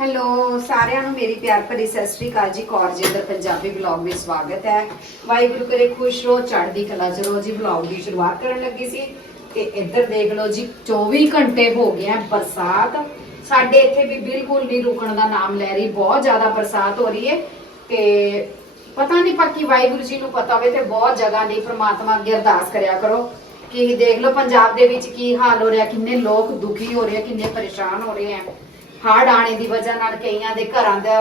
Hello ਸਾਰਿਆਂ ਨੂੰ ਮੇਰੀ ਪਿਆਰ ਭਰੀ ਸਤਿ ਸ੍ਰੀ ਅਕਾਲ ਜੀ। ਕੌਰ ਜੀ ਅੰਦਰ ਪੰਜਾਬੀ ਵਲੌਗ ਵਿੱਚ ਸਵਾਗਤ ਹੈ। ਵਾਹਿਗੁਰੂ ਕਰੇ ਖੁਸ਼ ਰਹੋ, ਚੜ੍ਹਦੀ ਕਲਾ ਚ ਰਹੋ। ਜੀ ਵਲੌਗ ਦੀ ਸ਼ੁਰੂਆਤ ਕਰਨ ਲੱਗੀ ਸੀ ਤੇ ਇੱਧਰ ਦੇਖ ਲਓ ਜੀ 24 ਘੰਟੇ ਹੋ ਗਏ ਆ ਬਰਸਾਤ। ਸਾਡੇ ਇੱਥੇ ਵੀ ਬਿਲਕੁਲ ਨਹੀਂ ਰੁਕਣ ਦਾ ਨਾਮ ਲੈ ਰਹੀ, ਬਹੁਤ ਜ਼ਿਆਦਾ ਬਰਸਾਤ ਹੋ ਰਹੀ ਹੈ। ਤੇ ਪਤਾ ਨਹੀਂ ਬਾਕੀ ਵਾਹਿਗੁਰੂ ਜੀ ਨੂੰ ਪਤਾ ਹੋਵੇ ਤੇ ਬਹੁਤ ਜਗ੍ਹਾ ਨਹੀਂ, ਪ੍ਰਮਾਤਮਾ ਅੱਗੇ ਅਰਦਾਸ ਕਰਿਆ ਕਰੋ। ਕਿ ਦੇਖ ਲਓ ਪੰਜਾਬ ਦੇ ਵਿੱਚ ਕੀ ਹਾਲ ਹੋ ਰਿਹਾ, ਕਿੰਨੇ ਲੋਕ ਦੁਖੀ ਹੋ ਰਹੇ ਆ, ਕਿੰਨੇ ਪਰੇਸ਼ਾਨ ਹੋ ਰਹੇ ਆ। ਹੜ੍ਹ ਆਣੇ ਦੀ ਵਜ੍ਹਾ ਨਾਲ ਕਈਆਂ ਦੇ ਘਰਾਂ ਦਾ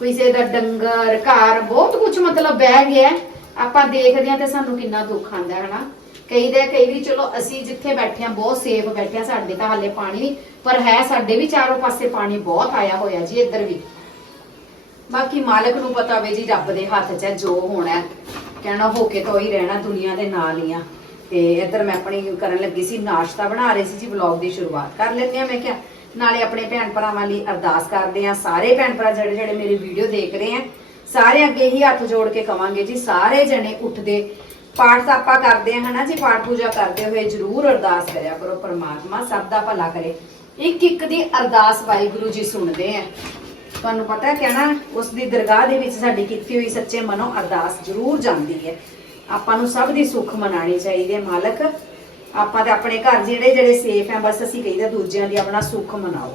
ਕਿਸੇ ਦਾ ਡੰਗਰ, ਘਰ ਬਹੁਤ ਕੁਝ ਮਤਲਬ ਬਹਿ ਗਿਆ। ਆਪਾਂ ਦੇਖਦੇ ਆ ਤੇ ਸਾਨੂੰ ਕਿੰਨਾ ਦੁੱਖ ਆਉਂਦਾ ਹੈ, ਹਨਾ? ਕਈ ਦੇ ਕਈ ਵੀ ਚਲੋ ਅਸੀਂ ਜਿੱਥੇ ਬੈਠੇ ਆ ਬਹੁਤ ਸੇਫ ਬੈਠੇ ਆ ਸਾਡੇ ਤਾਂ ਹਾਲੇ ਪਾਣੀ ਨਹੀਂ, ਪਰ ਹੈ ਸਾਡੇ ਵੀ ਚਾਰੋਂ ਪਾਸੇ ਪਾਣੀ ਬਹੁਤ ਆਇਆ ਹੋਇਆ ਜੀ ਇੱਧਰ ਵੀ। ਬਾਕੀ ਮਾਲਕ ਨੂੰ ਪਤਾ ਹੋਵੇ ਜੀ, ਰੱਬ ਦੇ ਹੱਥ 'ਚ ਹੈ, ਜੋ ਹੋਣਾ ਕਹਿਣਾ ਹੋ ਕੇ ਤਾਂ ਹੀ ਰਹਿਣਾ, ਦੁਨੀਆ ਦੇ ਨਾਲ ਹੀ ਆ। ਤੇ ਇੱਧਰ ਮੈਂ ਆਪਣੀ ਕਰਨ ਲੱਗੀ ਸੀ, ਨਾਸ਼ਤਾ ਬਣਾ ਰਹੀ ਸੀ ਜੀ, ਵਲੌਗ ਦੀ ਸ਼ੁਰੂਆਤ ਕਰ ਲੈਂਦੇ ਆ ਮੈਂ ਕਿਹਾ ਨਾਲੇ ਆਪਣੇ ਭੈਣ ਭਰਾਵਾਂ ਲਈ ਅਰਦਾਸ ਕਰਦੇ ਆ ਸਾਰੇ ਭੈਣ ਭਰਾ ਜਿਹੜੇ ਜਿਹੜੇ ਮੇਰੀ ਵੀਡੀਓ ਦੇਖ ਰਹੇ ਆ ਸਾਰੇ ਅੱਗੇ ਹੀ ਹੱਥ ਜੋੜ ਕੇ ਕਵਾਂਗੇ ਜੀ, ਸਾਰੇ ਜਣੇ ਉੱਠਦੇ। ਪਾਠ ਤਾਂ ਆਪਾਂ ਕਰਦੇ ਆ ਹਨਾ ਜੀ? ਪਾਠ ਪੂਜਾ ਕਰਦੇ ਹੋਏ ਜਰੂਰ ਅਰਦਾਸ ਕਰਿਆ ਕਰੋ, ਪਰਮਾਤਮਾ ਸਭ ਦਾ ਭਲਾ ਕਰੇ। ਇੱਕ ਇੱਕ ਦੀ ਅਰਦਾਸ ਵਾਹਿਗੁਰੂ ਜੀ ਸੁਣਦੇ ਆ ਤੁਹਾਨੂੰ ਪਤਾ ਹੈ ਕਿ ਉਸ ਦੀ ਦਰਗਾਹ ਦੇ ਵਿੱਚ ਸਾਡੀ ਕੀਤੀ ਹੋਈ ਸੱਚੇ ਮਨੋਂ ਅਰਦਾਸ ਜ਼ਰੂਰ ਜਾਂਦੀ ਹੈ। ਆਪਾਂ ਨੂੰ ਸਭ ਦੀ ਸੁੱਖ ਮਨਾਣੀ ਚਾਹੀਦੀ ਹੈ, ਮਾਲਕ। ਆਪਾਂ ਤੇ ਆਪਣੇ ਘਰ ਜਿਹੜੇ ਜਿਹੜੇ ਸੇਫ ਹੈ ਬਸ ਅਸੀਂ ਕਹੀਦਾ ਦੂਜਿਆਂ ਦੀ ਆਪਣਾ ਸੁੱਖ ਮਨਾਓ।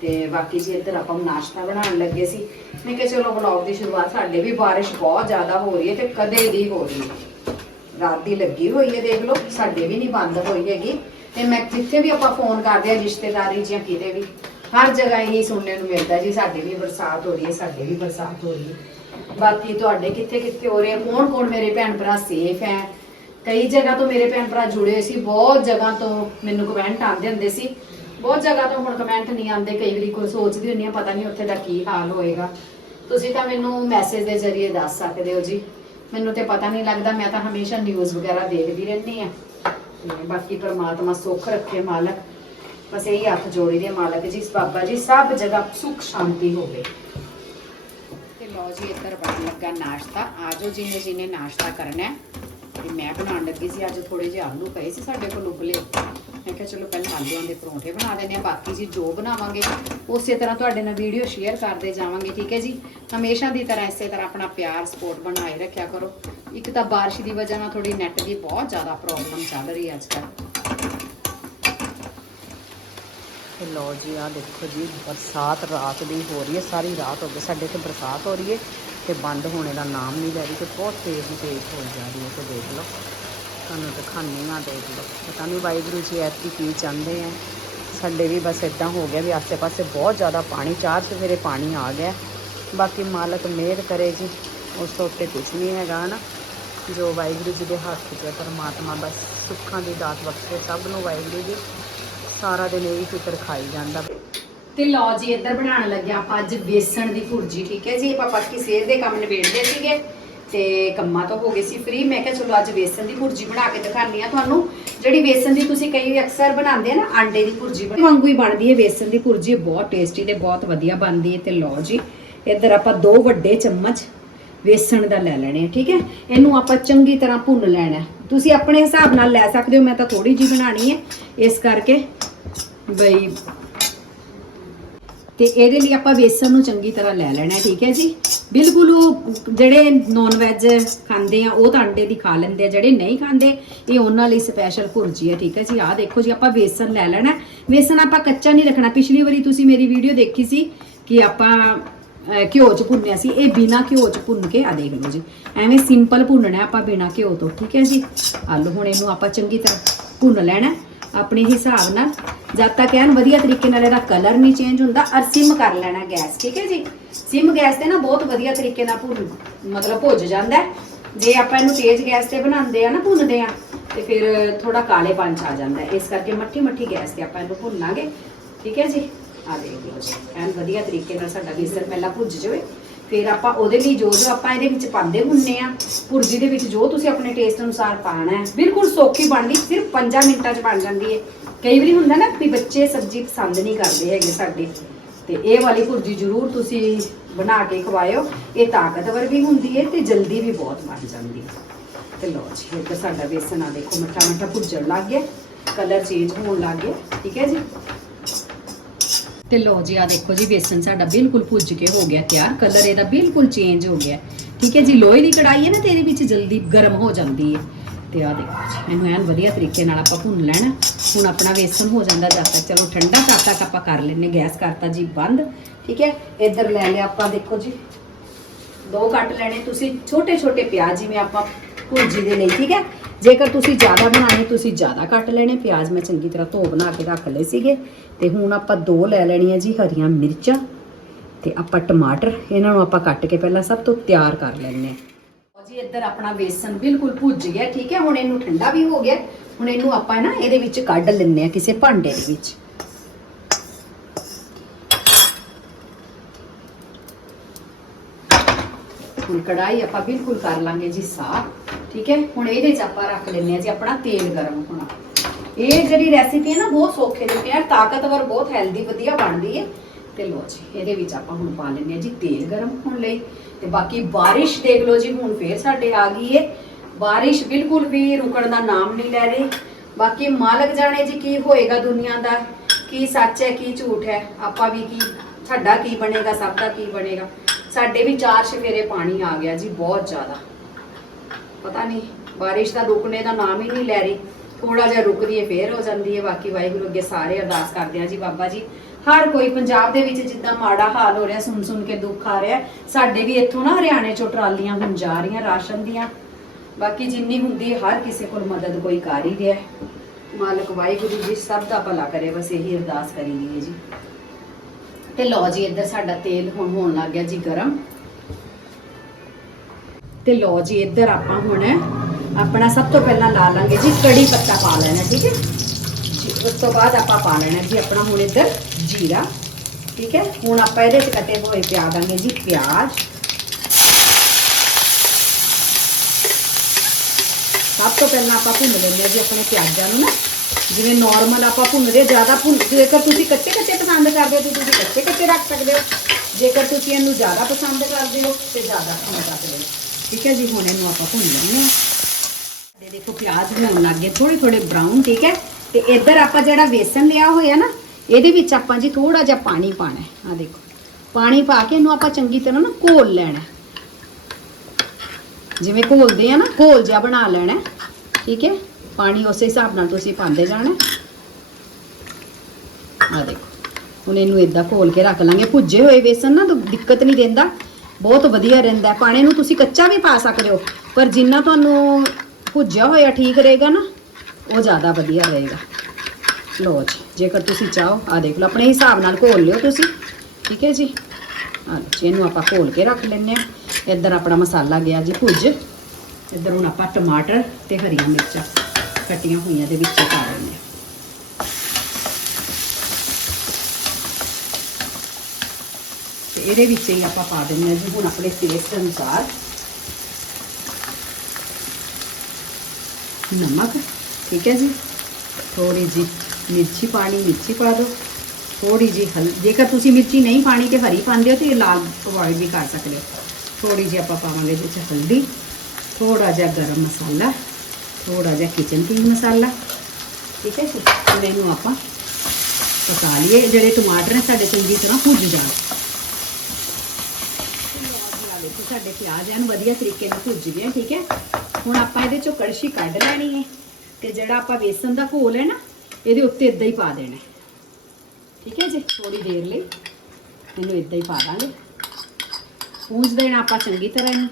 ਤੇ ਬਾਕੀ ਜੀ ਇੱਧਰ ਆਪਾਂ ਨਾਸ਼ਤਾ ਬਣਾਉਣ ਲੱਗੇ ਸੀ। ਮੈਂ ਕਿਹਾ ਚਲੋ ਵਲੌਗ ਦੀ ਸ਼ੁਰੂਆਤ ਸਾਡੇ ਵੀ ਬਾਰਿਸ਼ ਬਹੁਤ ਜ਼ਿਆਦਾ ਹੋ ਰਹੀ ਹੈ ਤੇ ਕਦੇ ਦੀ ਹੋ ਰਹੀ ਹੈ। ਰਾਤ ਦੀ ਲੱਗੀ ਹੋਈ ਹੈ, ਦੇਖ ਲਓ, ਸਾਡੇ ਵੀ ਨਹੀਂ ਬੰਦ ਹੋਈ ਹੈਗੀ। ਤੇ ਮੈਂ ਜਿੱਥੇ ਵੀ ਆਪਾਂ ਫੋਨ ਕਰਦੇ ਆ ਰਿਸ਼ਤੇਦਾਰੀ ਜਾਂ ਕਿਤੇ ਵੀ, ਹਰ ਜਗ੍ਹਾ ਇਹੀ ਸੁਣਨ ਨੂੰ ਮਿਲਦਾ ਜੀ, ਸਾਡੇ ਵੀ ਬਰਸਾਤ ਹੋ ਰਹੀ ਹੈ, ਸਾਡੇ ਵੀ ਬਰਸਾਤ ਹੋ ਰਹੀ ਹੈ। ਬਾਕੀ ਤੁਹਾਡੇ ਕਿੱਥੇ ਕਿੱਥੇ ਹੋ ਰਹੇ ਕੌਣ ਕੌਣ ਮੇਰੇ ਭੈਣ ਭਰਾ ਸੇਫ ਹੈ? ਕਈ ਜਗ੍ਹਾ ਤੋਂ ਮੇਰੇ ਭੈਣ ਭਰਾ ਜੁੜੇ ਹੋਏ ਸੀ, ਬਹੁਤ ਜਗ੍ਹਾ ਤੋਂ ਮੈਨੂੰ ਕਮੈਂਟ ਆਉਂਦੇ ਹੁੰਦੇ ਸੀ। ਬਹੁਤ ਜਗ੍ਹਾ ਤੋਂ ਹੁਣ ਕਮੈਂਟ ਨਹੀਂ ਆਉਂਦੇ, ਕਈ ਵਾਰੀ ਕੋਈ ਸੋਚਦੀ ਹੁੰਦੀ ਆ, ਪਤਾ ਨਹੀਂ ਉੱਥੇ ਦਾ ਕੀ ਹਾਲ ਹੋਏਗਾ। ਤੁਸੀਂ ਤਾਂ ਮੈਨੂੰ ਮੈਸੇਜ ਦੇ ਜ਼ਰੀਏ ਦੱਸ ਸਕਦੇ ਹੋ ਜੀ। ਮੈਨੂੰ ਤੇ ਪਤਾ ਨਹੀਂ ਲੱਗਦਾ, ਮੈਂ ਤਾਂ ਹਮੇਸ਼ਾ ਨਿਊਜ਼ ਵਗੈਰਾ ਦੇਖਦੀ ਰਹਿੰਦੀ ਆ। ਬਾਕੀ ਪਰਮਾਤਮਾ ਸੁੱਖ ਰੱਖੇ ਮਾਲਕ। ਬਸ ਇਹੀ ਹੱਥ ਜੋੜੀ ਦੇ ਮਾਲਕ ਜੀ, ਬਾਬਾ ਜੀ, ਸਭ ਜਗ੍ਹਾ ਸੁੱਖ ਸ਼ਾਂਤੀ ਹੋਵੇ। ਤੇ ਲਓ ਜੀ, ਇੱਧਰ ਬਣ ਲੱਗਾ ਨਾਸ਼ਤਾ। ਆਜੋ ਜਿਹਨੇ ਜਿਹਨੇ ਨਾਸ਼ਤਾ ਕਰਨਾ ਹੈ। ਤੇ ਮੈਂ ਬਣਾਉਣ ਲੱਗੀ ਸੀ, ਅੱਜ ਥੋੜੇ ਜਿਹੇ ਆਲੂ ਪਏ ਸੀ ਸਾਡੇ ਕੋਲ ਉਬਲੇ। ਮੈਂ ਕਿਹਾ ਚਲੋ ਪਹਿਲਾਂ ਆਲੂਆਂ ਦੇ ਪਰੌਂਠੇ ਬਣਾ ਦਿੰਦੇ ਆ ਬਾਕੀ ਜੀ ਜੋ ਬਣਾਵਾਂਗੇ, ਉਸੇ ਤਰ੍ਹਾਂ ਤੁਹਾਡੇ ਨਾਲ ਵੀਡੀਓ ਸ਼ੇਅਰ ਕਰਦੇ ਜਾਵਾਂਗੇ, ਠੀਕ ਹੈ ਜੀ? ਹਮੇਸ਼ਾ ਦੀ ਤਰ੍ਹਾਂ ਇਸੇ ਤਰ੍ਹਾਂ ਆਪਣਾ ਪਿਆਰ, ਸਪੋਰਟ ਬਣਾਈ ਰੱਖਿਆ ਕਰੋ। ਇੱਕ ਤਾਂ ਬਾਰਿਸ਼ ਦੀ ਵਜ੍ਹਾ ਨਾਲ ਥੋੜੀ ਨੈਟ ਦੀ ਬਹੁਤ ਜ਼ਿਆਦਾ ਪ੍ਰੋਬਲਮ ਚੱਲ ਰਹੀ ਹੈ ਅੱਜ ਕੱਲ੍ਹ। ਤੇ ਲੋ ਜੀ ਆ ਦੇਖੋ ਜੀ, ਬਰਸਾਤ ਰਾਤ ਦੀ ਹੋ ਰਹੀ ਹੈ, ਸਾਰੀ ਰਾਤ ਹੋ ਗਈ, ਸਾਡੇ ਇੱਥੇ ਬਰਸਾਤ ਹੋ ਰਹੀ ਹੈ। ਤੇ ਬੰਦ ਹੋਣੇ ਦਾ ਨਾਮ ਨਹੀਂ ਲੈ ਰਹੀ ਤੇ ਬਹੁਤ ਤੇਜ਼ ਤੇਜ਼ ਹੋ ਜਾ ਰਹੀ ਹੈ, ਤੇ ਦੇਖ ਲਓ। ਤੁਹਾਨੂੰ ਦਿਖਾਉਂਦੀ ਹਾਂ, ਦੇਖ ਲਓ। ਪਤਾ ਨਹੀਂ ਵਾਹਿਗੁਰੂ ਜੀ ਐਤਕੀ ਕੀ ਚਾਹੁੰਦੇ ਆ। ਸਾਡੇ ਵੀ ਬਸ ਇਦਾਂ ਹੋ ਗਿਆ ਵੀ ਆਸੇ ਪਾਸੇ ਬਹੁਤ ਜ਼ਿਆਦਾ ਪਾਣੀ ਚਾਰ ਸਵੇਰੇ ਪਾਣੀ ਆ ਗਿਆ। ਬਾਕੀ ਮਾਲਕ ਮਿਹਰ ਕਰੇ ਜੀ, ਉਸ ਤੋਂ ਉੱਤੇ ਕੁਝ ਨਹੀਂ ਹੈਗਾ ਨਾ ਜੋ ਵਾਹਿਗੁਰੂ ਜੀ ਦੇ ਹੱਥ 'ਚ ਹੈ, ਪਰਮਾਤਮਾ ਬਸ ਸੁੱਖਾਂ ਦੀ ਦਾਤ ਬਖਸ਼ੇ ਸਭ ਨੂੰ ਵਾਹਿਗੁਰੂ ਜੀ। ਸਾਰਾ ਦਿਨ ਇਹ ਫਿਕਰ ਖਾਈ ਜਾਂਦਾ। ਤੇ ਲਓ ਜੀ, ਇੱਧਰ ਬਣਾਉਣ ਲੱਗਿਆ ਆਪਾਂ ਅੱਜ ਬੇਸਣ ਦੀ ਭੁਰਜੀ, ਠੀਕ ਹੈ ਜੀ? ਆਪਾਂ ਬਾਕੀ ਸੇਰ ਦੇ ਕੰਮ ਨਿਬੇੜਦੇ ਸੀਗੇ ਤੇ ਕੰਮਾਂ ਤੋਂ ਹੋ ਗਏ ਸੀ ਫ੍ਰੀ ਮੈਂ ਕਿਹਾ ਚਲੋ ਅੱਜ ਬੇਸਣ ਦੀ ਭੁਰਜੀ ਬਣਾ ਕੇ ਦਿਖਾਉਂਦੀ ਆ ਤੁਹਾਨੂੰ। ਜਿਹੜੀ ਬੇਸਣ ਦੀ ਤੁਸੀਂ ਕਈ ਅਕਸਰ ਬਣਾਉਂਦੇ ਆ ਨਾ, ਆਂਡੇ ਦੀ ਭੁਰਜੀ ਵਾਂਗੂ ਹੀ ਬਣਦੀ ਹੈ ਬੇਸਣ ਦੀ ਭੁਰਜੀ। ਬਹੁਤ ਟੇਸਟੀ ਤੇ ਬਹੁਤ ਵਧੀਆ ਬਣਦੀ ਹੈ ਤੇ ਲਓ ਜੀ, ਇੱਧਰ ਆਪਾਂ ਦੋ ਵੱਡੇ ਚਮਚ ਵੇਸਣ ਦਾ ਲੈ ਲੈਣੇ ਆ, ਠੀਕ ਹੈ? ਇਹਨੂੰ ਆਪਾਂ ਚੰਗੀ ਤਰ੍ਹਾਂ ਭੁੰਨ ਲੈਣਾ ਤੁਸੀਂ ਆਪਣੇ ਹਿਸਾਬ ਨਾਲ ਲੈ ਸਕਦੇ ਹੋ, ਮੈਂ ਤਾਂ ਥੋੜੀ ਜੀ ਬਣਾਣੀ ਹੈ। ਇਸ ਕਰਕੇ ਬਈ ਤੇ ਇਹਦੇ ਲਈ ਆਪਾਂ ਬੇਸਨ ਨੂੰ ਚੰਗੀ ਤਰ੍ਹਾਂ ਲੈ ਲੈਣਾ, ਠੀਕ ਹੈ ਜੀ? ਬਿਲਕੁਲ ਉਹ ਜਿਹੜੇ ਨੌਨ ਵੈਜ ਖਾਂਦੇ ਆ, ਉਹ ਤਾਂ ਅੰਡੇ ਦੀ ਖਾ ਲੈਂਦੇ ਆ, ਜਿਹੜੇ ਨਹੀਂ ਖਾਂਦੇ, ਇਹ ਉਹਨਾਂ ਲਈ ਸਪੈਸ਼ਲ ਭੁਰਜੀ ਹੈ ਠੀਕ ਹੈ ਜੀ? ਆਹ ਦੇਖੋ ਜੀ, ਆਪਾਂ ਬੇਸਨ ਲੈ ਲੈਣਾ। ਬੇਸਨ ਆਪਾਂ ਕੱਚਾ ਨਹੀਂ ਰੱਖਣਾ। ਪਿਛਲੀ ਵਾਰੀ ਤੁਸੀਂ ਮੇਰੀ ਵੀਡੀਓ ਦੇਖੀ ਸੀ ਕਿ ਆਪਾਂ ਘਿਓ ਚ ਭੁੰਨਿਆ ਸੀ। ਇਹ ਬਿਨਾ ਘਿਓ ਚ ਭੁੰਨ ਕੇ ਆ ਦੇਖ ਲਓ ਜੀ। ਐਵੇਂ ਸਿੰਪਲ ਭੁੰਨਣਾ ਆਪਾਂ ਬਿਨਾ ਘਿਓ ਤੋਂ, ਠੀਕ ਹੈ ਜੀ? ਆਲੂ ਹੁਣ ਇਹਨੂੰ ਆਪਾਂ ਚੰਗੀ ਤਰ੍ਹਾਂ ਭੁੰਨ ਲੈਣਾ। ਆਪਣੇ ਹਿਸਾਬ ਨਾਲ। ਜਦ ਤੱਕ ਐਨ ਵਧੀਆ ਤਰੀਕੇ ਨਾਲ ਇਹਦਾ ਕਲਰ ਨਹੀਂ ਚੇਂਜ ਹੁੰਦਾ ਔਰ ਸਿਮ ਕਰ ਲੈਣਾ ਗੈਸ ਠੀਕ ਹੈ ਜੀ? ਸਿਮ ਗੈਸ ਤੇ ਨਾ ਬਹੁਤ ਵਧੀਆ ਤਰੀਕੇ ਨਾਲ ਭੁੰਨ, ਮਤਲਬ ਭੁੱਜ ਜਾਂਦਾ ਜੇ ਆਪਾਂ ਇਹਨੂੰ ਤੇਜ਼ ਗੈਸ ਤੇ ਬਣਾਉਂਦੇ ਆ ਨਾ, ਭੁੰਨਦੇ ਆ, ਤੇ ਫਿਰ ਥੋੜਾ ਕਾਲੇ ਪੰਚ ਆ ਜਾਂਦਾ ਇਸ ਕਰਕੇ ਮੱਠੀ ਮੱਠੀ ਗੈਸ ਤੇ ਆਪਾਂ ਇਹਨੂੰ ਭੁੰਨਾਂਗੇ। ਠੀਕ ਹੈ ਜੀ? ਆ ਦੇਖ ਲਓ ਜੀ, ਐਨ ਵਧੀਆ ਤਰੀਕੇ ਨਾਲ ਸਾਡਾ ਬੇਸਣ ਪਹਿਲਾਂ ਭੁੱਜ ਜਾਵੇ। ਫਿਰ ਆਪਾਂ ਉਹਦੇ ਲਈ ਜੋ ਜੋ ਆਪਾਂ ਇਹਦੇ ਵਿੱਚ ਪਾਉਂਦੇ ਹੁੰਨੇ ਆ ਭੁਰਜੀ ਦੇ ਵਿੱਚ ਜੋ ਤੁਸੀਂ ਆਪਣੇ ਟੇਸਟ ਅਨੁਸਾਰ ਪਾਣਾ ਹੈ, ਬਿਲਕੁਲ ਸੌਖੀ ਬਣਦੀ, ਸਿਰਫ 5 ਮਿੰਟਾਂ 'ਚ ਬਣ ਜਾਂਦੀ ਹੈ। ਕਈ ਵਾਰੀ ਹੁੰਦਾ ਨਾ ਵੀ ਬੱਚੇ ਸਬਜ਼ੀ ਪਸੰਦ ਨਹੀਂ ਕਰਦੇ ਹੈਗੇ ਸਾਡੇ, ਤੇ ਇਹ ਵਾਲੀ ਭੁਰਜੀ ਜ਼ਰੂਰ ਤੁਸੀਂ ਬਣਾ ਕੇ ਖਵਾਇਓ, ਇਹ ਤਾਕਤਵਰ ਵੀ ਹੁੰਦੀ ਹੈ ਤੇ ਜਲਦੀ ਵੀ ਬਹੁਤ ਬਣ ਜਾਂਦੀ ਹੈ। ਤੇ ਲਓ ਜੀ ਇੱਧਰ ਸਾਡਾ ਬੇਸਣ ਆ ਦੇਖੋ ਮੱਠਾ ਮੱਠਾ ਭੁੱਜਣ ਲੱਗ ਗਿਆ, ਕਲਰ ਚੇਂਜ ਹੋਣ ਲੱਗ ਗਿਆ, ਠੀਕ ਹੈ ਜੀ? ਤੇ ਲੋ ਜੀ ਆ ਦੇਖੋ ਜੀ, ਬੇਸਨ ਸਾਡਾ ਬਿਲਕੁਲ ਭੁੱਜ ਕੇ ਹੋ ਗਿਆ ਤਿਆਰ, ਕਲਰ ਇਹਦਾ ਬਿਲਕੁਲ ਚੇਂਜ ਹੋ ਗਿਆ। ਠੀਕ ਹੈ ਜੀ, ਲੋਹੇ ਦੀ ਕੜਾਈ ਹੈ ਨਾ ਤੇ ਇਹਦੇ ਵਿੱਚ ਜਲਦੀ ਗਰਮ ਹੋ ਜਾਂਦੀ ਹੈ। ਤੇ ਆ ਦੇਖੋ ਜੀ ਇਹਨੂੰ ਐਨ ਵਧੀਆ ਤਰੀਕੇ ਨਾਲ ਆਪਾਂ ਭੁੰਨ ਲੈਣਾ। ਹੁਣ ਆਪਣਾ ਬੇਸਨ ਹੋ ਜਾਂਦਾ ਜਦ ਤੱਕ ਚਲੋ ਠੰਡਾ ਤਦ ਤੱਕ ਆਪਾਂ ਕਰ ਲੈਨੇ ਗੈਸ ਕਰਤਾ ਜੀ ਬੰਦ। ਠੀਕ ਹੈ, ਇੱਧਰ ਲੈ ਲਿਆ ਆਪਾਂ ਦੇਖੋ ਜੀ। ਦੋ ਕੱਟ ਲੈਣੇ ਤੁਸੀਂ ਛੋਟੇ ਛੋਟੇ ਪਿਆਜ਼ ਜਿਵੇਂ ਆਪਾਂ ਭੁਰਜੀ ਦੇ ਲਈ, ਠੀਕ ਹੈ। ਜੇਕਰ ਤੁਸੀਂ ਜ਼ਿਆਦਾ ਬਣਾਉਣੇ ਤੁਸੀਂ ਜ਼ਿਆਦਾ ਕੱਟ ਲੈਣੇ, ਪਿਆਜ਼ ਮੈਂ ਚੰਗੀ ਤਰ੍ਹਾਂ ਧੋ ਬਣਾ ਕੇ ਰੱਖ ਲਏ ਸੀਗੇ। ਤੇ ਹੁਣ ਆਪਾਂ ਦੋ ਲੈ ਲੈਣੀਆਂ ਜੀ, ਹਰੀਆਂ ਮਿਰਚਾਂ ਤੇ ਆਪਾਂ ਟਮਾਟਰ। ਇਹਨਾਂ ਨੂੰ ਆਪਾਂ ਕੱਟ ਕੇ ਪਹਿਲਾਂ ਸਭ ਤੋਂ ਤਿਆਰ ਕਰ ਲੈਣੇ ਆ ਜੀ, ਇੱਧਰ ਆਪਣਾ ਬੇਸਨ ਬਿਲਕੁਲ ਭੁੱਜ ਗਿਆ, ਠੀਕ ਹੈ? ਹੁਣ ਇਹਨੂੰ ਠੰਡਾ ਵੀ ਹੋ ਗਿਆ। ਹੁਣ ਇਹਨੂੰ ਆਪਾਂ ਨਾ ਇਹਦੇ ਵਿੱਚ ਕੱਢ ਲੈਣੇ ਆ ਕਿਸੇ ਭਾਂਡੇ ਦੇ ਵਿੱਚ। ਹੁਣ ਕੜਾਈ ਆਪਾਂ ਬਿਲਕੁਲ ਕਰ ਲਾਂਗੇ ਜੀ ਸਾਫ਼। ਠੀਕ ਹੈ? ਹੁਣ ਇਹਦੇ 'ਚ ਆਪਾਂ ਰੱਖ ਲੈਂਦੇ ਆ ਜੀ, ਆਪਣਾ ਤੇਲ ਗਰਮ ਹੋਣਾ। ਇਹ ਜਿਹੜੀ ਰੈਸਿਪੀ ਹੈ ਨਾ, ਬਹੁਤ ਸੌਖੇ ਦੇ ਪਿਆਰ, ਤਾਕਤਵਰ, ਬਹੁਤ ਹੈਲਦੀ ਵਧੀਆ ਬਣਦੀ ਹੈ। ਤੇ ਲੋ ਜੀ, ਇਹਦੇ ਵਿੱਚ ਆਪਾਂ ਹੁਣ ਪਾ ਲੈਂਦੇ ਆ ਜੀ ਤੇਲ ਗਰਮ ਹੋਣ ਲਈ। ਤੇ ਬਾਕੀ ਬਾਰਿਸ਼ ਦੇਖ ਲਓ ਜੀ, ਹੁਣ ਫੇਰ ਸਾਡੇ ਆ ਗਈ ਹੈ ਬਾਰਿਸ਼ ਬਿਲਕੁਲ ਵੀ ਰੁਕਣ ਦਾ ਨਾਮ ਨਹੀਂ ਲੈ ਰਹੀ। ਬਾਕੀ ਮਾਲਕ ਜਾਣੇ ਜੀ ਕੀ ਹੋਏਗਾ ਦੁਨੀਆ ਦਾ, ਕੀ ਸੱਚ ਹੈ, ਕੀ ਝੂਠ ਹੈ, ਆਪਾਂ ਵੀ ਕੀ, ਸਾਡਾ ਕੀ ਬਣੇਗਾ, ਸਭ ਦਾ ਕੀ ਬਣੇਗਾ। ਸਾਡੇ ਵੀ ਚਾਰ ਸ਼ਫੇਰੇ ਪਾਣੀ ਆ ਗਿਆ ਜੀ, ਬਹੁਤ ਜ਼ਿਆਦਾ। ਪਤਾ ਨਹੀਂ, ਬਾਰਿਸ਼ ਦਾ ਰੁਕਣੇ ਦਾ ਨਾਮ ਹੀ ਨਹੀਂ ਲੈ ਰਹੀ। ਥੋੜਾ ਜਿਹਾ ਰੁਕਦੀ ਹੈ ਫੇਰ ਹੋ ਜਾਂਦੀ ਹੈ ਬਾਕੀ ਵਾਹਿਗੁਰੂ ਅੱਗੇ ਸਾਰੇ ਅਰਦਾਸ ਕਰਦੇ ਆ ਜੀ ਬਾਬਾ ਜੀ। ਹਰ ਕੋਈ ਪੰਜਾਬ ਦੇ ਵਿੱਚ ਜਿੱਦਾਂ ਮਾੜਾ ਹਾਲ ਹੋ ਰਿਹਾ, ਸੁਣ ਸੁਣ ਕੇ ਦੁੱਖ ਆ ਰਿਹਾ, ਸਾਡੇ ਵੀ ਇੱਥੋਂ ਨਾ ਹਰਿਆਣੇ ਚੋਂ ਟਰਾਲੀਆਂ ਹੁਣ ਜਾ ਰਹੀਆਂ ਰਾਸ਼ਨ ਦੀਆਂ। ਬਾਕੀ ਜਿੰਨੀ ਹੁੰਦੀ ਹੈ ਹਰ ਕਿਸੇ ਕੋਲ ਮਦਦ ਕੋਈ ਕਰ ਹੀ ਰਿਹਾ ਮਾਲਕ ਵਾਹਿਗੁਰੂ ਜੀ ਸਭ ਦਾ ਭਲਾ ਕਰੇ, ਬਸ ਇਹੀ ਅਰਦਾਸ ਕਰੀਏ ਜੀ। ਤੇ ਲਓ ਜੀ, ਇੱਧਰ ਸਾਡਾ ਤੇਲ ਹੁਣ ਹੋਣ ਲੱਗ ਗਿਆ ਜੀ ਗਰਮ। ਤੇ ਲਓ ਜੀ, ਇੱਧਰ ਆਪਾਂ ਹੁਣ ਆਪਣਾ ਸਭ ਤੋਂ ਪਹਿਲਾਂ ਲਾ ਲਾਂਗੇ ਜੀ, ਕੜੀ ਪੱਤਾ ਪਾ ਲੈਣਾ, ਠੀਕ ਹੈ? ਉਸ ਤੋਂ ਬਾਅਦ ਆਪਾਂ ਪਾ ਲੈਣਾ ਜੀ, ਆਪਣਾ ਹੁਣ ਇੱਧਰ ਜੀਰਾ, ਠੀਕ ਹੈ? ਹੁਣ ਆਪਾਂ ਇਹਦੇ 'ਚ ਕੱਟੇ ਹੋਏ ਪਿਆ ਦਾਂਗੇ ਜੀ, ਪਿਆਜ਼। ਸਭ ਤੋਂ ਪਹਿਲਾਂ ਆਪਾਂ ਭੁੰਨ ਲੈਂਦੇ ਹਾਂ ਜੀ, ਆਪਣੇ ਪਿਆਜ਼ਾਂ ਨੂੰ ਨਾ। ਜਿਵੇਂ ਨਾਰਮਲ ਆਪਾਂ ਭੁੰਨਦੇ, ਜ਼ਿਆਦਾ ਭੁੰਨ ਜੇਕਰ ਤੁਸੀਂ ਕੱਚੇ ਕੱਚੇ ਪਸੰਦ ਕਰਦੇ ਹੋ, ਤਾਂ ਤੁਸੀਂ ਕੱਚੇ ਕੱਚੇ ਰੱਖ ਸਕਦੇ ਹੋ। ਜੇਕਰ ਤੁਸੀਂ ਇਹਨੂੰ ਜ਼ਿਆਦਾ ਪਸੰਦ ਕਰਦੇ ਹੋ, ਤੇ ਜ਼ਿਆਦਾ ਭੁੰਨ ਸਕਦੇ ਹੋ। ਠੀਕ ਹੈ ਜੀ, ਹੁਣ ਇਹਨੂੰ ਆਪਾਂ ਭੁੰਨ ਲੈਂਦੇ ਹਾਂ। ਇਹ ਦੇਖੋ ਪਿਆਜ਼ ਵੀ ਲੱਗ ਗਏ ਥੋੜੇ ਥੋੜੇ ਬਰਾਊਨ ਠੀਕ ਹੈ? ਤੇ ਇੱਧਰ ਆਪਾਂ ਜਿਹੜਾ ਵੇਸਣ ਲਿਆ ਹੋਇਆ ਨਾ, ਇਹਦੇ ਵਿੱਚ ਆਪਾਂ ਜੀ ਥੋੜਾ ਜਿਹਾ ਪਾਣੀ ਪਾਣਾ ਹੈ। ਆ ਦੇਖੋ, ਪਾਣੀ ਪਾ ਕੇ ਇਹਨੂੰ ਆਪਾਂ ਚੰਗੀ ਤਰ੍ਹਾਂ ਨਾ ਘੋਲ ਲੈਣਾ ਜਿਵੇਂ ਘੋਲਦੇ ਆ ਨਾ, ਘੋਲ ਜਿਹਾ ਬਣਾ ਲੈਣਾ ਠੀਕ ਹੈ? ਪਾਣੀ ਉਸੇ ਹਿਸਾਬ ਨਾਲ ਤੁਸੀਂ ਪਾਉਂਦੇ ਜਾਣਾ ਆ ਦੇਖੋ, ਹੁਣ ਇਹਨੂੰ ਇਦਾਂ ਘੋਲ ਕੇ ਰੱਖ ਲਾਂਗੇ। ਭੁੱਜੇ ਹੋਏ ਵੇਸਣ ਨਾ, ਤਾਂ ਦਿੱਕਤ ਨਹੀਂ ਦਿੰਦਾ। ਬਹੁਤ ਵਧੀਆ ਰਹਿੰਦਾ ਹੈ। ਪਾਣੀ ਨੂੰ ਤੁਸੀਂ ਕੱਚਾ ਵੀ ਪਾ ਸਕਦੇ ਹੋ, ਪਰ ਜਿੰਨਾ ਤੁਹਾਨੂੰ ਭੁੱਜਿਆ ਹੋਇਆ ਠੀਕ ਰਹੇਗਾ ਨਾ, ਉਹ ਜ਼ਿਆਦਾ ਵਧੀਆ ਰਹੇਗਾ। ਲੋ ਜੀ, ਜੇਕਰ ਤੁਸੀਂ ਚਾਹੋ ਆ ਦੇਖ ਲਓ, ਆਪਣੇ ਹਿਸਾਬ ਨਾਲ ਘੋਲ ਲਿਓ ਤੁਸੀਂ। ਠੀਕ ਹੈ ਜੀ? ਆ ਲਓ ਜੀ, ਇਹਨੂੰ ਆਪਾਂ ਘੋਲ ਕੇ ਰੱਖ ਲੈਂਦੇ ਹਾਂ। ਇੱਧਰ ਆਪਣਾ ਮਸਾਲਾ ਗਿਆ ਜੀ, ਭੁੱਜ। ਇੱਧਰ ਹੁਣ ਆਪਾਂ ਟਮਾਟਰ ਤੇ ਹਰੀਆਂ ਮਿਰਚਾਂ ਕੱਟੀਆਂ ਹੋਈਆਂ ਦੇ ਵਿੱਚ ਪਾ ਲੈਂਦੇ ਆ ਤੇ ਇਹਦੇ ਵਿੱਚ ਹੀ ਆਪਾਂ ਪਾ ਦਿੰਦੇ ਹਾਂ ਜੀ ਹੁਣ ਆਪਣੇ ਟੇਸਟ ਅਨੁਸਾਰ ਨਮਕ ਠੀਕ ਹੈ ਜੀ ਥੋੜੀ ਜੀ ਮਿਰਚੀ ਪਾਣੀ ਮਿਰਚੀ ਪਾ ਦਿਓ ਥੋੜੀ ਜੀ ਹਲ ਜੇਕਰ ਤੁਸੀਂ ਮਿਰਚੀ ਨਹੀਂ ਪਾਣੀ ਤੇ ਹਰੀ ਪਾਉਂਦੇ ਹੋ ਤੇ ਇਹ ਲਾਲ ਅਵੋਇਡ ਵੀ ਕਰ ਸਕਦੇ ਹੋ ਥੋੜੀ ਜੀ ਆਪਾਂ ਪਾਵਾਂਗੇ ਇਹਦੇ ਵਿੱਚ ਹਲਦੀ ਥੋੜਾ ਜਿਹਾ ਗਰਮ ਮਸਾਲਾ ਥੋੜਾ ਜਿਹਾ ਕਿਚਨ ਕਿੰਗ ਮਸਾਲਾ ਠੀਕ ਹੈ ਜੀ ਹੁਣ ਇਹਨੂੰ ਆਪਾਂ ਪਕਾ ਲਈਏ ਜਿਹੜੇ ਟਮਾਟਰ ਨੇ ਸਾਡੇ ਚੰਗੀ ਤਰ੍ਹਾਂ ਭੁੱਜ ਜਾਣ ਆ ਦੇਖੋ ਸਾਡੇ ਪਿਆਜ਼ ਐਨ ਵਧੀਆ ਤਰੀਕੇ ਨਾਲ ਭੁੱਜ ਗਏ ਠੀਕ ਹੈ? ਹੁਣ ਆਪਾਂ ਇਹਦੇ ਚੋਂ ਕੜਛੀ ਕੱਢ ਲੈਣੀ ਹੈ ਤੇ ਜਿਹੜਾ ਆਪਾਂ ਵੇਸਣ ਦਾ ਘੋਲ ਹੈ ਨਾ, ਇਹਦੇ ਉੱਤੇ ਇਦਾਂ ਹੀ ਪਾ ਦੇਣਾ ਠੀਕ ਹੈ ਜੀ? ਥੋੜੀ ਦੇਰ ਲਈ ਇਹਨੂੰ ਇਦਾਂ ਹੀ ਪਾ ਦਾਂਗੇ। ਪੂੰਝ ਦੇਣਾ ਆਪਾਂ ਚੰਗੀ ਤਰ੍ਹਾਂ ਇਹਨੂੰ।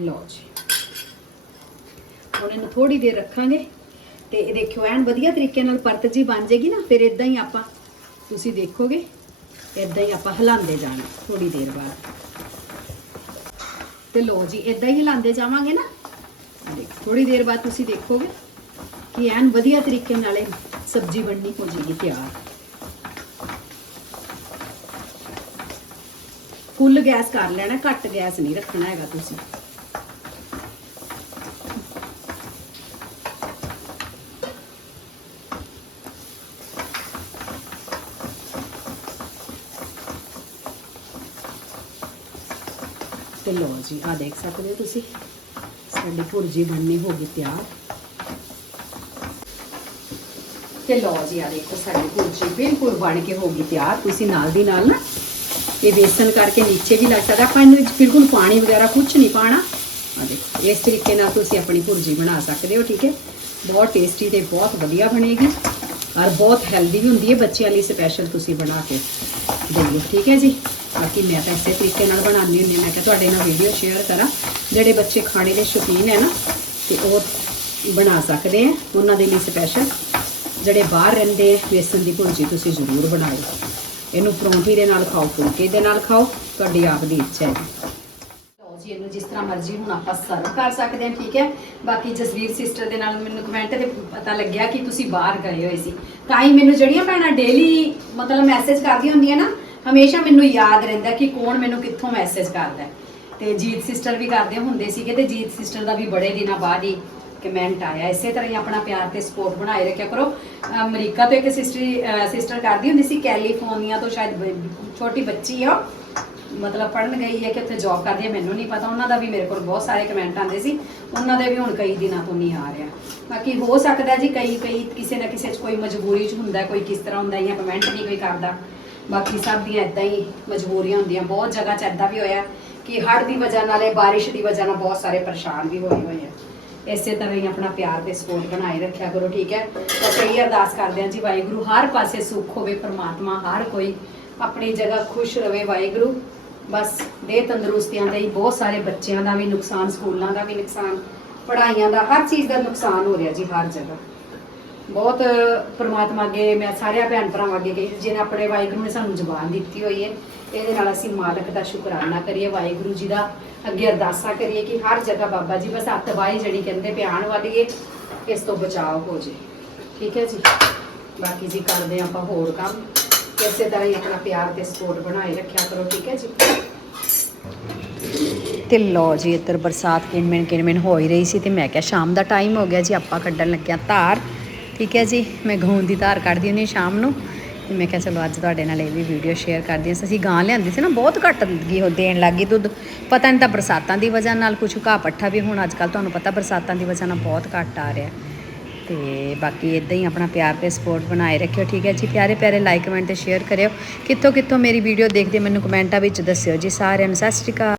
ਲਓ ਜੀ। ਹੁਣ ਇਹਨੂੰ ਥੋੜੀ ਦੇਰ ਰੱਖਾਂਗੇ ਤੇ ਇਹ ਦੇਖਿਓ, ਐਨ ਵਧੀਆ ਤਰੀਕੇ ਨਾਲ ਪਰਤ ਜੀ ਬਣ ਜਾਏਗੀ ਨਾ, ਫਿਰ ਇਦਾਂ ਹੀ ਆਪਾਂ ਤੁਸੀਂ ਦੇਖੋਗੇ ਇਦਾਂ ਹੀ ਆਪਾਂ ਹਿਲਾਉਂਦੇ ਜਾਣਾ ਥੋੜੀ ਦੇਰ ਬਾਅਦ। ਤੇ ਲੋ ਜੀ ਇਦਾਂ ਹੀ ਹਿਲਾਉਂਦੇ ਜਾਵਾਂਗੇ ਨਾ। ਆਹ ਥੋੜੀ ਦੇਰ ਬਾਅਦ ਤੁਸੀਂ ਦੇਖੋਗੇ ਕਿ ਐਨ ਵਧੀਆ ਤਰੀਕੇ ਨਾਲ ਇਹ ਸਬਜ਼ੀ ਬਣਨੀ ਹੋ ਜਾਏਗੀ ਤਿਆਰ। ਫੁੱਲ ਗੈਸ ਕਰ ਲੈਣਾ, ਘੱਟ ਗੈਸ ਨਹੀਂ ਰੱਖਣਾ ਹੈਗਾ ਤੁਸੀਂ। ਤੇ ਲਓ ਜੀ ਆ ਦੇਖ ਸਕਦੇ ਹੋ ਤੁਸੀਂ। ਸਾਡੀ ਭੁਰਜੀ ਬਣਨੀ ਹੋ ਗਈ ਤਿਆਰ। ਤੇ ਲਓ ਜੀ ਆ ਦੇਖੋ, ਸਾਡੀ ਭੁਰਜੀ ਬਿਲਕੁਲ ਬਣ ਕੇ ਹੋ ਗਈ ਤਿਆਰ। ਤੁਸੀਂ ਨਾਲ ਦੀ ਨਾਲ ਨਾ ਇਹ ਬੇਸਨ ਕਰਕੇ ਨੀਚੇ ਵੀ ਲੱਗ ਸਕਦਾ। ਆਪਾਂ ਇਹਨੂੰ ਵਿੱਚ ਬਿਲਕੁਲ ਪਾਣੀ ਵਗੈਰਾ ਕੁਝ ਨਹੀਂ ਪਾਣਾ। ਆ ਦੇਖੋ, ਇਸ ਤਰੀਕੇ ਨਾਲ ਤੁਸੀਂ ਆਪਣੀ ਭੁਰਜੀ ਬਣਾ ਸਕਦੇ ਹੋ, ਠੀਕ ਹੈ? ਬਹੁਤ ਟੇਸਟੀ ਤੇ ਬਹੁਤ ਵਧੀਆ ਬਣੇਗੀ। ਔਰ ਬਹੁਤ ਹੈਲਦੀ ਵੀ ਹੁੰਦੀ ਹੈ ਬੱਚਿਆਂ ਲਈ ਸਪੈਸ਼ਲ ਤੁਸੀਂ ਬਣਾ ਕੇ ਦੇਈਓ ਠੀਕ ਹੈ ਜੀ? ਬਾਕੀ ਮੈਂ ਤਾਂ ਇਸੇ ਤਰੀਕੇ ਨਾਲ ਬਣਾਉਂਦੀ ਹੁੰਦੀ ਹਾਂ। ਮੈਂ ਕਿਹਾ ਤੁਹਾਡੇ ਨਾਲ ਵੀਡੀਓ ਸ਼ੇਅਰ ਕਰਾਂ। ਜਿਹੜੇ ਬੱਚੇ ਖਾਣੇ ਦੇ ਸ਼ੌਕੀਨ ਹੈ ਨਾ, ਤੇ ਉਹ ਬਣਾ ਸਕਦੇ ਆ। ਉਹਨਾਂ ਦੇ ਲਈ ਸਪੈਸ਼ਲ ਜਿਹੜੇ ਬਾਹਰ ਰਹਿੰਦੇ ਆ, ਬੇਸਨ ਦੀ ਭੁਰਜੀ ਤੁਸੀਂ ਜ਼ਰੂਰ ਬਣਾਓ। ਇਹਨੂੰ ਪਰੌਂਠੀ ਦੇ ਨਾਲ ਖਾਓ, ਫੁਲਕੇ ਦੇ ਨਾਲ ਖਾਓ। ਤੁਹਾਡੀ ਆਪ ਦੀ ਇੱਛਾ ਹੈ। ਲਓ ਜੀ, ਇਹਨੂੰ ਜਿਸ ਤਰ੍ਹਾਂ ਮਰਜ਼ੀ ਹੁਣ ਆਪਾਂ ਸਰਵ ਕਰ ਸਕਦੇ ਹਾਂ, ਠੀਕ ਹੈ? ਬਾਕੀ ਜਸਵੀਰ ਸਿਸਟਰ ਦੇ ਨਾਲ ਮੈਨੂੰ ਕਮੈਂਟ ਤੇ ਪਤਾ ਲੱਗਿਆ ਕਿ ਤੁਸੀਂ ਬਾਹਰ ਗਏ ਹੋਏ ਸੀ। ਤਾਂ ਹੀ ਮੈਨੂੰ ਜਿਹੜੀਆਂ ਭੈਣਾਂ ਡੇਲੀ ਮਤਲਬ ਮੈਸੇਜ ਕਰਦੀਆਂ ਹੁੰਦੀਆਂ ਨਾ ਹਮੇਸ਼ਾ ਮੈਨੂੰ ਯਾਦ ਰਹਿੰਦਾ ਕਿ ਕੌਣ ਮੈਨੂੰ ਕਿੱਥੋਂ ਮੈਸੇਜ ਕਰਦਾ ਹੈ। ਤੇ ਜੀਤ ਸਿਸਟਰ ਵੀ ਕਰਦੇ ਹੁੰਦੇ ਸੀਗੇ ਤੇ ਜੀਤ ਸਿਸਟਰ ਦਾ ਵੀ ਬੜੇ ਦਿਨਾਂ ਬਾਅਦ ਹੀ ਕਮੈਂਟ ਆਇਆ। ਇਸੇ ਤਰ੍ਹਾਂ ਹੀ ਆਪਣਾ ਪਿਆਰ ਤੇ ਸਪੋਰਟ ਬਣਾਏ ਰੱਖਿਆ ਕਰੋ। ਅਮਰੀਕਾ ਤੋਂ ਇੱਕ ਸਿਸਟਰ ਸਿਸਟਰ ਕਰਦੀ ਹੁੰਦੀ ਸੀ ਕੈਲੀਫੋਰਨੀਆ ਤੋਂ ਸ਼ਾਇਦ ਬ- ਛੋਟੀ ਬੱਚੀ ਆ ਉਹ। ਮਤਲਬ ਪੜਨ ਗਈ ਹੈ ਕਿ ਉੱਥੇ ਜੌਬ ਕਰਦੀ ਹੈ, ਮੈਨੂੰ ਨਹੀਂ ਪਤਾ। ਉਹਨਾਂ ਦਾ ਵੀ ਮੇਰੇ ਕੋਲ ਬਹੁਤ ਸਾਰੇ ਕਮੈਂਟ ਆਉਂਦੇ ਸੀ। ਉਹਨਾਂ ਦੇ ਵੀ ਹੁਣ ਕਈ ਦਿਨਾਂ ਤੋਂ ਨਹੀਂ ਆ ਰਿਹਾ। ਬਾਕੀ ਹੋ ਸਕਦਾ ਜੀ ਕਈ ਕਈ ਕਿਸੇ ਨਾ ਕਿਸੇ 'ਚ ਕੋਈ ਮਜਬੂਰੀ 'ਚ ਹੁੰਦਾ, ਕੋਈ ਕਿਸ ਤਰ੍ਹਾਂ ਹੁੰਦਾ ਜਾਂ ਕਮੈਂਟ ਨਹੀਂ ਕੋਈ ਕਰਦਾ। ਬਾਕੀ ਸਭ ਦੀਆਂ ਇਦਾਂ ਹੀ ਮਜਬੂਰੀਆਂ ਹੁੰਦੀਆਂ। ਬਹੁਤ ਜਗ੍ਹਾ 'ਚ ਇਦਾਂ ਵੀ ਹੋਇਆ ਕਿ ਹੜ੍ਹ ਦੀ ਵਜ੍ਹਾ ਨਾਲ ਇਹ ਬਾਰਿਸ਼ ਦੀ ਵਜ੍ਹਾ ਨਾਲ ਬਹੁਤ ਸਾਰੇ ਪਰੇਸ਼ਾਨ ਵੀ ਹੋਏ ਹੋਏ ਆ। ਇਸੇ ਤਰ੍ਹਾਂ ਹੀ ਆਪਣਾ ਪਿਆਰ ਤੇ ਸਪੋਰਟ ਬਣਾਏ ਰੱਖਿਆ ਕਰੋ, ਠੀਕ ਹੈ? ਬਸ ਇਹੀ ਅਰਦਾਸ ਕਰਦੇ ਹਾਂ ਜੀ, ਵਾਹਿਗੁਰੂ ਹਰ ਪਾਸੇ ਸੁੱਖ ਹੋਵੇ, ਪ੍ਰਮਾਤਮਾ ਹਰ ਕੋਈ ਆਪਣੀ ਜਗ੍ਹਾ ਖੁਸ਼ ਰਵੇ, ਵਾਹਿਗੁਰੂ। ਬਸ ਦੇ ਤੰਦਰੁਸਤੀਆਂ ਦਾ ਹੀ ਬਹੁਤ ਸਾਰੇ ਬੱਚਿਆਂ ਦਾ ਵੀ ਨੁਕਸਾਨ, ਸਕੂਲਾਂ ਦਾ ਵੀ ਨੁਕਸਾਨ, ਪੜ੍ਹਾਈਆਂ ਦਾ, ਹਰ ਚੀਜ਼ ਦਾ ਨੁਕਸਾਨ ਹੋ ਰਿਹਾ ਜੀ, ਹਰ ਜਗ੍ਹਾ। ਬਹੁਤ ਪ੍ਰਮਾਤਮਾ ਅੱਗੇ ਮੈਂ ਸਾਰਿਆਂ ਭੈਣ ਭਰਾਵਾਂ ਅੱਗੇ ਕਹੀ ਜਿਹਨੇ ਆਪਣੇ ਵਾਹਿਗੁਰੂ ਨੇ ਸਾਨੂੰ ਜ਼ੁਬਾਨ ਦਿੱਤੀ ਹੋਈ ਹੈ, ਇਹਦੇ ਨਾਲ ਅਸੀਂ ਮਾਲਕ ਦਾ ਸ਼ੁਕਰਾਨਾ ਕਰੀਏ, ਵਾਹਿਗੁਰੂ ਜੀ ਦਾ ਅੱਗੇ ਅਰਦਾਸਾਂ ਕਰੀਏ ਕਿ ਹਰ ਜਗ੍ਹਾ ਬਾਬਾ ਜੀ ਬਸ ਅੱਤਵਾਈ ਜਿਹੜੀ ਕਹਿੰਦੇ ਪਿਆਣ ਵਾਲੀ ਏ ਇਸ ਤੋਂ ਬਚਾਅ ਹੋ ਜੇ। ਠੀਕ ਹੈ ਜੀ? ਬਾਕੀ ਜੀ ਕਰਦੇ ਹਾਂ ਆਪਾਂ ਹੋਰ ਕੰਮ। ਇਸੇ ਤਰ੍ਹਾਂ ਹੀ ਆਪਣਾ ਪਿਆਰ ਤੇ ਸਪੋਰਟ ਬਣਾਈ ਰੱਖਿਆ ਕਰੋ, ਠੀਕ ਹੈ ਜੀ? ਤੇ ਲੋ ਜੀ, ਇੱਧਰ ਬਰਸਾਤ ਕਿਣਮਿਣ ਕਿਣਮਿਣ ਹੋ ਹੀ ਰਹੀ ਸੀ ਤੇ ਮੈਂ ਕਿਹਾ ਸ਼ਾਮ ਦਾ ਟਾਈਮ ਹੋ ਗਿਆ ਜੀ, ਆਪਾਂ ਕੱਢਣ ਲੱਗਿਆ ਧਾਰ। ਠੀਕ ਹੈ ਜੀ, ਮੈਂ ਗਊਂ ਦੀ ਧਾਰ ਕੱਢਦੀ ਹੁੰਦੀ ਹਾਂ ਸ਼ਾਮ ਨੂੰ। ਤੇ ਮੈਂ ਕਿਹਾ ਚਲੋ ਅੱਜ ਤੁਹਾਡੇ ਨਾਲ ਇਹ ਵੀ ਵੀਡੀਓ ਸ਼ੇਅਰ ਕਰਦੀ ਹਾਂ। ਅਸੀਂ ਗਾਂ ਲਿਆਂਦੀ ਸੀ ਨਾ, ਬਹੁਤ ਘੱਟ ਗਈ ਉਹ ਦੇਣ ਲੱਗੀ ਦੁੱਧ। ਪਤਾ ਨਹੀਂ ਤਾਂ ਬਰਸਾਤਾਂ ਦੀ ਵਜ੍ਹਾ ਨਾਲ ਕੁਝ ਘਾਹ ਪੱਠਾ ਵੀ ਹੁਣ ਅੱਜ ਕੱਲ ਤੁਹਾਨੂੰ ਪਤਾ ਬਰਸਾਤਾਂ ਦੀ ਵਜ੍ਹਾ ਨਾਲ ਬਹੁਤ ਘੱਟ ਆ ਰਿਹਾ। ਤੇ ਬਾਕੀ ਇਦਾਂ ਹੀ ਆਪਣਾ ਪਿਆਰ ਤੇ ਸਪੋਰਟ ਬਣਾਏ ਰੱਖਿਓ, ਠੀਕ ਹੈ ਜੀ। ਪਿਆਰੇ ਪਿਆਰੇ ਲਾਈਕ ਕਮੈਂਟ ਤੇ ਸ਼ੇਅਰ ਕਰਿਓ। ਕਿੱਥੋਂ ਕਿੱਥੋਂ ਮੇਰੀ ਵੀਡੀਓ ਦੇਖਦੇ ਮੈਨੂੰ ਕਮੈਂਟਾਂ ਵਿੱਚ ਦੱਸਿਓ ਜੀ। ਸਾਰਿਆਂ ਨੂੰ ਸਤਿ ਸ਼੍ਰੀ ਅਕਾਲ।